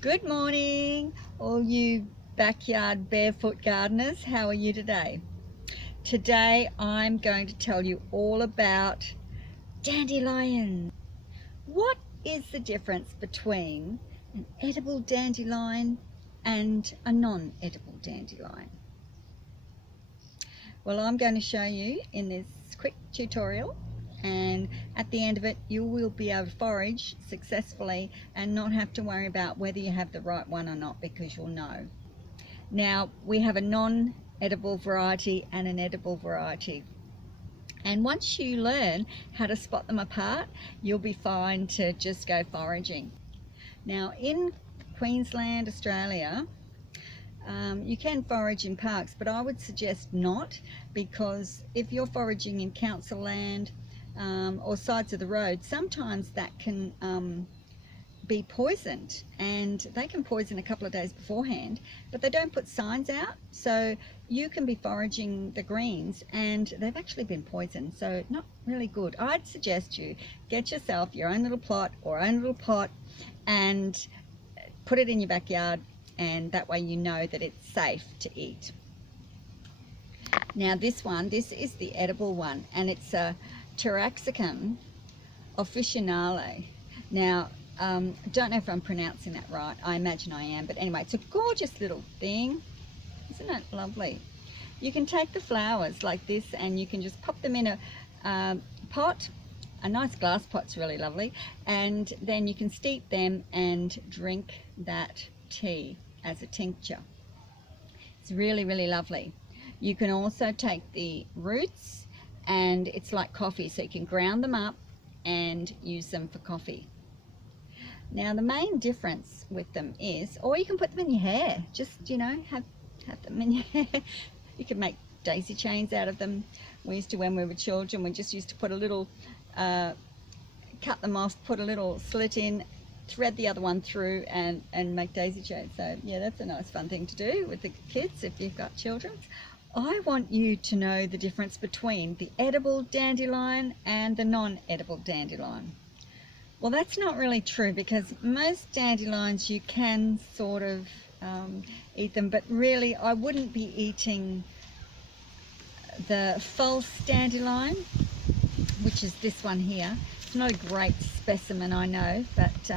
Good morning, all you backyard barefoot gardeners. How are you today? Today I'm going to tell you all about dandelions. What is the difference between an edible dandelion and a non-edible dandelion? Well, I'm going to show you in this quick tutorial, and at the end of it you will be able to forage successfully and not have to worry about whether you have the right one or not, because you'll know. Now, we have a non-edible variety and an edible variety, and once you learn how to spot them apart, you'll be fine to just go foraging. Now, in Queensland, Australia, you can forage in parks, but I would suggest not, because if you're foraging in council land or sides of the road, sometimes that can be poisoned, and they can poison a couple of days beforehand, but they don't put signs out, so you can be foraging the greens and they've actually been poisoned, so not really good. I'd suggest you get yourself your own little plot or own little pot and put it in your backyard, and that way you know that it's safe to eat. Now this is the edible one, and it's a Taraxacum officinale. Now I don't know if I'm pronouncing that right. I imagine I am, but anyway, it's a gorgeous little thing. Isn't it lovely? You can take the flowers like this and you can just pop them in a pot. A nice glass pot's really lovely, and then you can steep them and drink that tea as a tincture. It's really, really lovely. You can also take the roots, and it's like coffee, so you can ground them up and use them for coffee. Now the main difference with them is, or you can put them in your hair, just, you know, have them in your hair. You can make daisy chains out of them. We used to, when we were children, we just used to put a little, cut them off, put a little slit in, thread the other one through, and make daisy chains. So yeah, that's a nice fun thing to do with the kids if you've got children. I want you to know the difference between the edible dandelion and the non-edible dandelion. Well, that's not really true, because most dandelions you can sort of eat them, but really I wouldn't be eating the false dandelion, which is this one here. It's not a great specimen, I know, but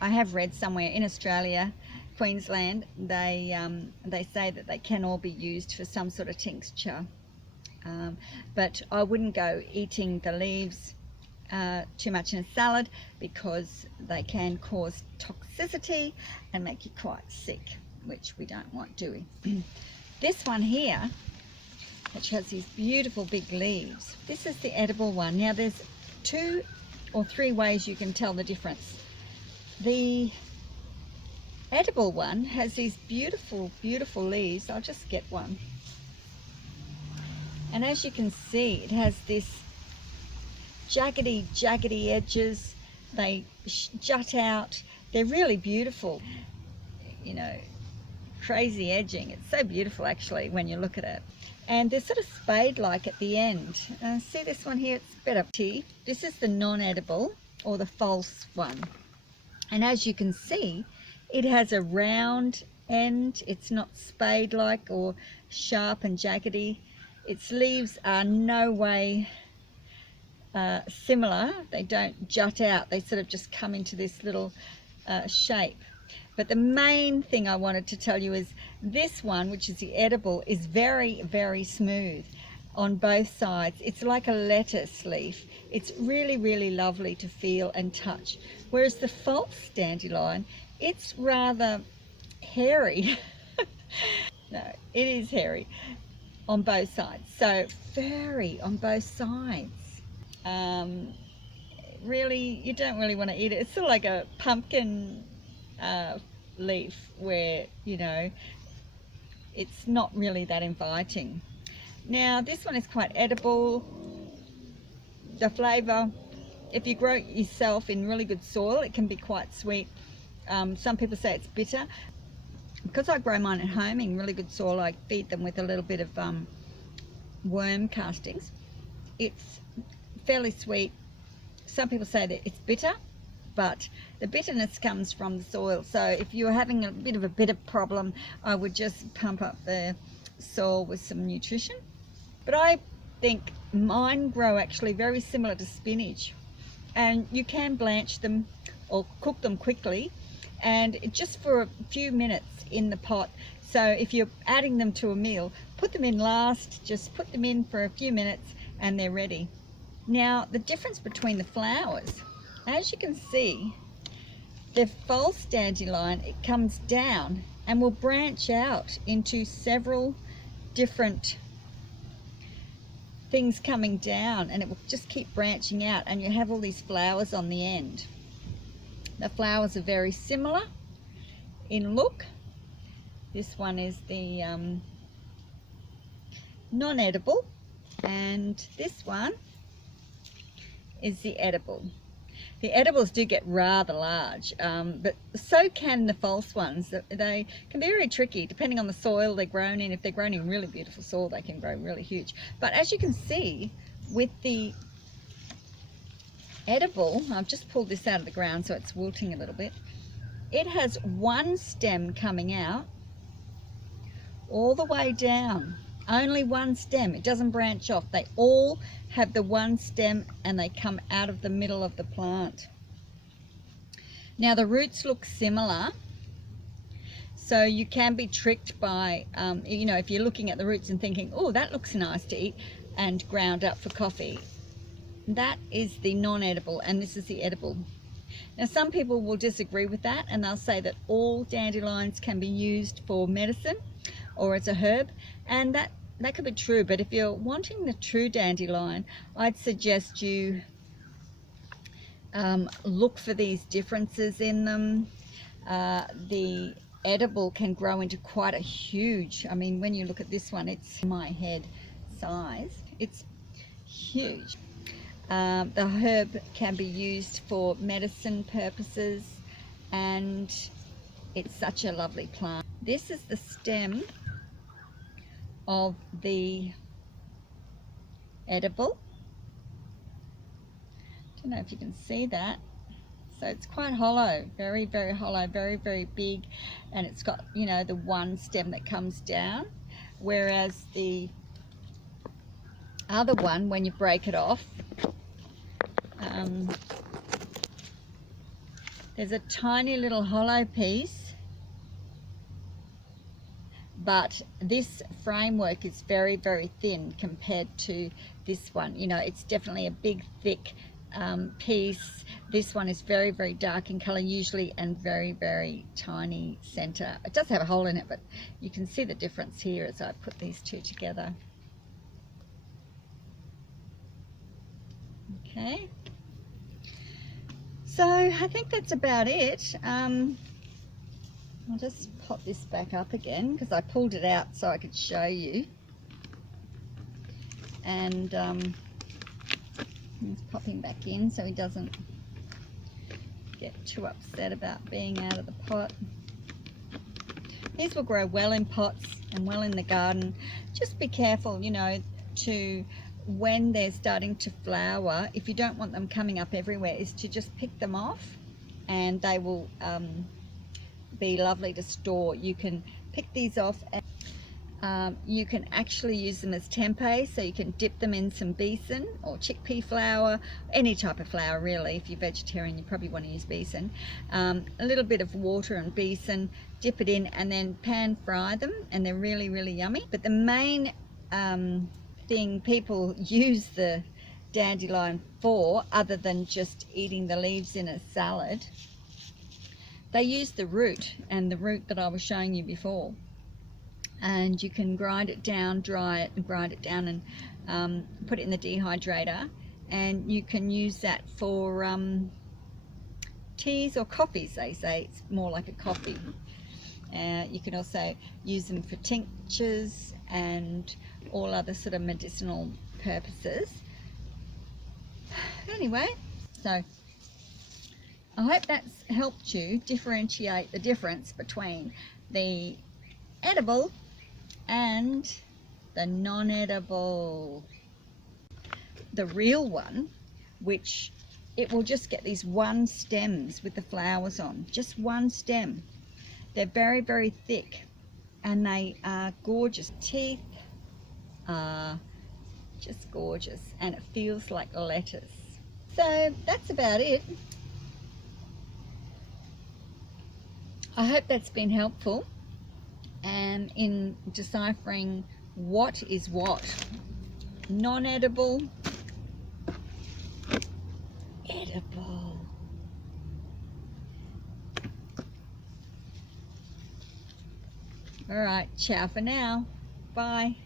I have read somewhere in Australia, Queensland, they say that they can all be used for some sort of tincture, but I wouldn't go eating the leaves too much in a salad, because they can cause toxicity and make you quite sick, which we don't want, do we? This one here, which has these beautiful big leaves, this is the edible one. Now there's 2 or 3 ways you can tell the difference. The edible one has these beautiful, beautiful leaves. I'll just get one. And as you can see, it has this jaggedy edges. They jut out. They're really beautiful. You know, crazy edging. It's so beautiful actually when you look at it. And they're sort of spade-like at the end. See this one here? It's better tea. This is the non-edible, or the false one. And as you can see, it has a round end. It's not spade-like or sharp and jaggedy. Its leaves are no way similar. They don't jut out. They sort of just come into this little shape. But the main thing I wanted to tell you is this one, which is the edible, is very, very smooth on both sides. It's like a lettuce leaf. It's really, really lovely to feel and touch. Whereas the false dandelion, it's rather hairy. No, it is hairy on both sides. So furry on both sides. Really, you don't really want to eat it. It's sort of like a pumpkin leaf, where, you know, it's not really that inviting. Now this one is quite edible. The flavour, if you grow it yourself in really good soil, it can be quite sweet. Some people say it's bitter. Because I grow mine at home in really good soil, I feed them with a little bit of worm castings. It's fairly sweet. Some people say that it's bitter. but the bitterness comes from the soil. So if you're having a bit of a bitter problem, I would just pump up the soil with some nutrition. But I think mine grow actually very similar to spinach, and you can blanch them or cook them quickly, and just for a few minutes in the pot. So if you're adding them to a meal, put them in last, just put them in for a few minutes and they're ready. Now the difference between the flowers, as you can see, the false dandelion, it comes down and will branch out into several different things coming down, and it will just keep branching out, and you have all these flowers on the end. The flowers are very similar in look. This one is the non-edible, and this one is the edible. The edibles do get rather large, but so can the false ones. They can be very tricky depending on the soil they're grown in. If they're grown in really beautiful soil, they can grow really huge. But as you can see with the edible, I've just pulled this out of the ground so it's wilting a little bit. It has one stem coming out all the way down. Only one stem. It doesn't branch off. They all have the one stem and they come out of the middle of the plant. Now the roots look similar, so you can be tricked by, you know, if you're looking at the roots and thinking, oh, that looks nice to eat and ground up for coffee. That is the non-edible and this is the edible. Now some people will disagree with that and they'll say that all dandelions can be used for medicine or as a herb, and that could be true, but if you're wanting the true dandelion, I'd suggest you look for these differences in them. The edible can grow into quite a huge, I mean, when you look at this one, it's my head size. It's huge. The herb can be used for medicine purposes, and it's such a lovely plant. This is the stem of the edible. Don't know if you can see that. So it's quite hollow, very, very hollow, very, very big, and it's got, you know, the one stem that comes down, whereas the other one, when you break it off, there's a tiny little hollow piece, but this framework is very, very thin compared to this one. You know, it's definitely a big, thick piece. This one is very, very dark in color usually, and very, very tiny center. It does have a hole in it, but you can see the difference here as I put these two together. Okay, so I think that's about it. I'll just pop this back up again because I pulled it out so I could show you. And he's popping back in so he doesn't get too upset about being out of the pot. These will grow well in pots and well in the garden. Just be careful, you know, to when they're starting to flower, if you don't want them coming up everywhere, is to just pick them off, and they will be lovely to store. You can pick these off and you can actually use them as tempeh, so you can dip them in some besan or chickpea flour, any type of flour really. If you're vegetarian, you probably want to use besan. A little bit of water and besan, dip it in, and then pan fry them, and they're really, really yummy. But the main thing people use the dandelion for, other than just eating the leaves in a salad, they use the root, and the root that I was showing you before. And you can grind it down, dry it and grind it down, and put it in the dehydrator, and you can use that for teas or coffees. They say it's more like a coffee. You can also use them for tinctures and all other sort of medicinal purposes. Anyway, so I hope that's helped you differentiate the difference between the edible and the non-edible. The real one, which it will just get these one stems with the flowers on, just one stem. They're very, very thick and they are gorgeous. Teeth are just gorgeous and it feels like lettuce. So that's about it. I hope that's been helpful in deciphering what is what. Non-edible, edible. All right, ciao for now. Bye.